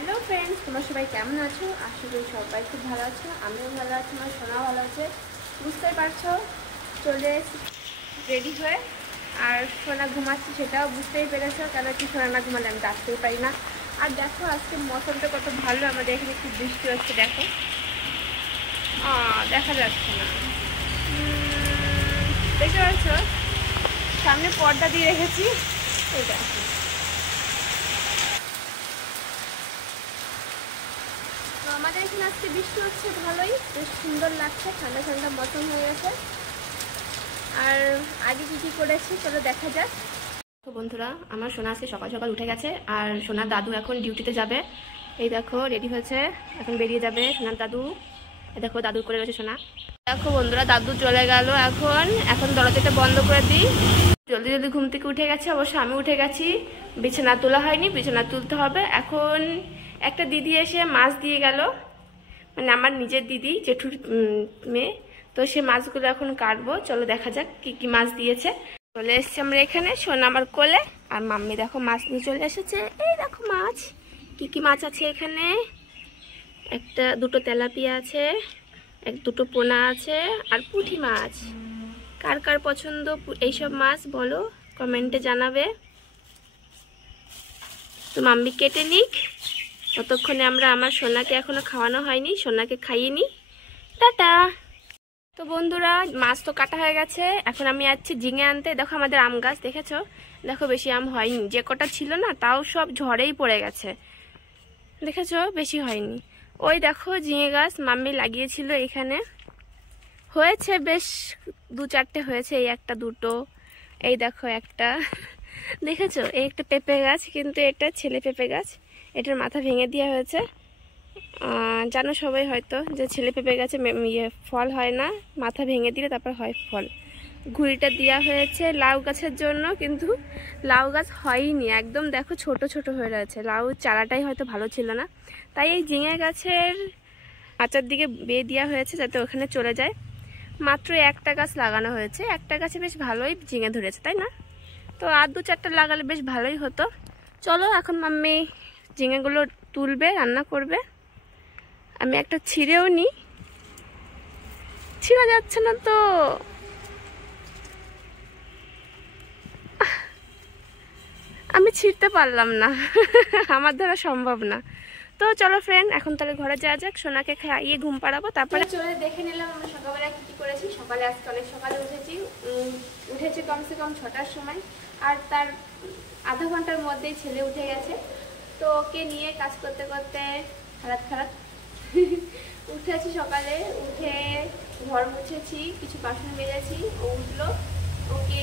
Hello friends, তোমরা সবাই কেমন আছো? আশা করি সবাই খুব ভালো আছো। আমিও ভালো আছি, আমার সোনাও ভালো আছে। বুঝতেই পারছো, চলে রেডি হয়ে আর সোনা ঘুমাচ্ছি, সেটাও বুঝতেই পেরেছো। কেন কি সোনা না ঘুমালে আমি ডাকতেই পারি না। আর দেখো আজকে মৌসুমটা কত ভালো, আমাদের এখানে খুব বৃষ্টি হচ্ছে। দেখো দেখা যাচ্ছে না, দেখতে পাচ্ছ? সামনে পর্দা দিয়ে রেখেছি, এই দেখো। তো আমাদের এখানে আজকে বৃষ্টি হচ্ছে, ভালোই বেশ সুন্দর লাগছে, ঠান্ডা ঠান্ডা মৌসুম হয়ে গেছে। আর আগে কি করেছি চলো দেখা যাক। তো বন্ধুরা, আমার সোনা আজকে সকাল সকাল উঠে গেছে, আর সোনার দাদু এখন ডিউটিতে যাবে। এই দেখো রেডি হয়েছে, এখন বেরিয়ে যাবে সোনার দাদু। এই দেখো দাদু করে গেছে সোনা। দেখো বন্ধুরা, দাদু চলে গেল। এখন দরজাটা বন্ধ করে দিই। জলদি জলদি ঘুম থেকে উঠে গেছে, অবশ্য আমি উঠে গেছি। বিছানা তোলা হয়নি, বিছানা তুলতে হবে। এখন একটা দিদি এসে মাছ দিয়ে গেল, মানে আমার নিজের দিদি, জেঠুর মেয়ে। তো সে মাছগুলো এখন কাটবো, চলো দেখা যাক কি কি মাছ দিয়েছে। চলে এসছি আমরা এখানে, সোনা আমার কোলে, আর মাম্মি দেখো মাছ নিয়ে চলে এসেছে। এই দেখো মাছ, কি কি মাছ আছে এখানে। দুটো তেলাপিয়া আছে, দুটো পোনা আছে, আর পুঁটি মাছ। কার কার পছন্দ এইসব মাছ বলো, কমেন্টে জানাবে। তো মাম্মি কেটে নিক, ততক্ষণে আমরা আমার সোনাকে এখনো খাওয়ানো হয়নি, সোনাকে খাইয়ে নি। টাটা। তো বন্ধুরা, মাছ তো কাটা হয়ে গেছে, এখন আমি যাচ্ছি ঝিঙে আনতে। দেখো আমাদের আম গাছ দেখেছো, দেখো বেশি আম হয়নি, যে কটা ছিল না তাও সব ঝড়েই পড়ে গেছে, দেখেছো বেশি হয়নি। ওই দেখো ঝিঙে গাছ মাম্মি লাগিয়েছিল এখানে, হয়েছে বেশ 2-4টে হয়েছে, এই একটা দুটো, এই দেখো একটা দেখেছো। এই একটা পেঁপে গাছ, কিন্তু এটা ছেলে পেঁপে গাছ, এটার মাথা ভেঙে দেওয়া হয়েছে। জানো সবাই হয়তো যে ছেলে পেঁপে গাছে ফল হয় না, মাথা ভেঙে দিলে তারপর হয় ফল। ঘুড়িটা দেওয়া হয়েছে লাউ গাছের জন্য, কিন্তু লাউ গাছ হয়নি একদম, দেখো ছোট ছোট হয়ে রয়েছে। লাউ চারাটাই হয়তো ভালো ছিল না, তাই এই ঝিঙে গাছের আচার দিকে বেয়ে দেওয়া হয়েছে যাতে ওখানে চলে যায়। মাত্র একটা গাছ লাগানো হয়েছে, একটা গাছে বেশ ভালোই ঝিঙে ধরেছে, তাই না? তো আর 2-4টা লাগালে বেশ ভালোই হতো। চলো এখন মাম্মি ঝিঙেগুলো তুলবে, রান্না করবে। আমি একটা ছিঁড়েও নি, ছিঁড়া যাচ্ছে না তো। আমি ছিঁড়তে পারলাম না আমার দ্বারা সম্ভব না। তো চলো ফ্রেন্ড, এখন তাহলে ঘরে যাওয়া যাক, সোনাকে খাইয়ে ঘুম পাড়াবো, তারপরে চলে দেখে নিলাম আমরা সকালবেলা কি করেছি। সকালে আজকে অনেক সকালে উঠেছি কমসে কম 6টার সময়, আর তার আধা ঘন্টার মধ্যেই ছেলে উঠে গেছে। তো ওকে নিয়ে কাজ করতে করতে খারাপ উঠেছি সকালে, উঠে ঘর মুছেছি, কিছু বাসন মেজেছি। ও উঠলো, ওকে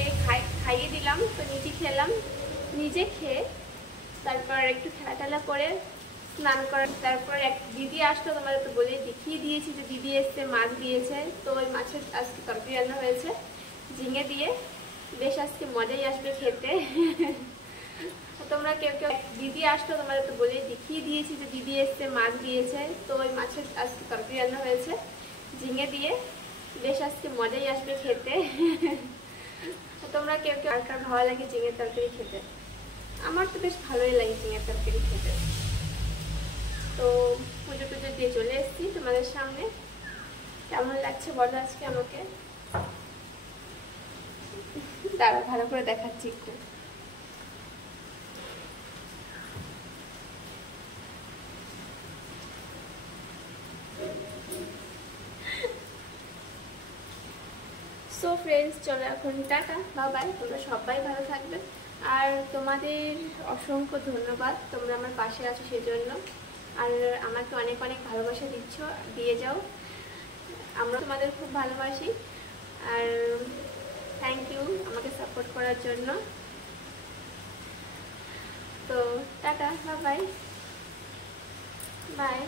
খাইয়ে দিলাম, তো নিজে খেলাম। নিজে খেয়ে তারপর একটু খেলা করে স্নান করার, তারপর এক দিদি আসতো, তোমাদের তো বলে দেখিয়ে দিয়েছি যে দিদি এসছে, মাছ দিয়েছে। তো ওই মাছের আজকে তরকারি রান্না হয়েছে ঝিঙে দিয়ে, বেশ আজকে মজাই আসবে খেতে তোমরা কেউ দিদি আসতো, তোমাদের তো বলে দেখিয়ে দিয়েছি যে দিদি এসছে, মাছ দিয়েছে। তো ওই মাছের আজকে তরকারি রান্না হয়েছে ঝিঙে দিয়ে, বেশ আজকে মজাই আসবে খেতে তোমরা কেউ আর কার ভালো লাগে ঝিঙের তরকারি খেতে? আমার তো বেশ ভালোই লাগে ঝিঙের তরকারি খেতে। তো পুজো টুজো দিয়ে চলে এসেছি তোমাদের সামনে। কেমন লাগছে বলো আজকে আমাকে? দাঁড়া, ভালো করে দেখাচ্ছি একটু। সো ফ্রেন্ডস, চলো এখন টাটা, বাই। তোমরা সবাই ভালো থাকবে, আর তোমাদের অসংখ্য ধন্যবাদ, তোমরা আমার পাশে আছো সেজন্য। আর আমাকে অনেক অনেক ভালোবাসা দিয়ে যাও, আমরা তোমাদের খুব ভালোবাসি। আর থ্যাংক ইউ আমাকে সাপোর্ট করার জন্য। তো টাটা, বাই বাই।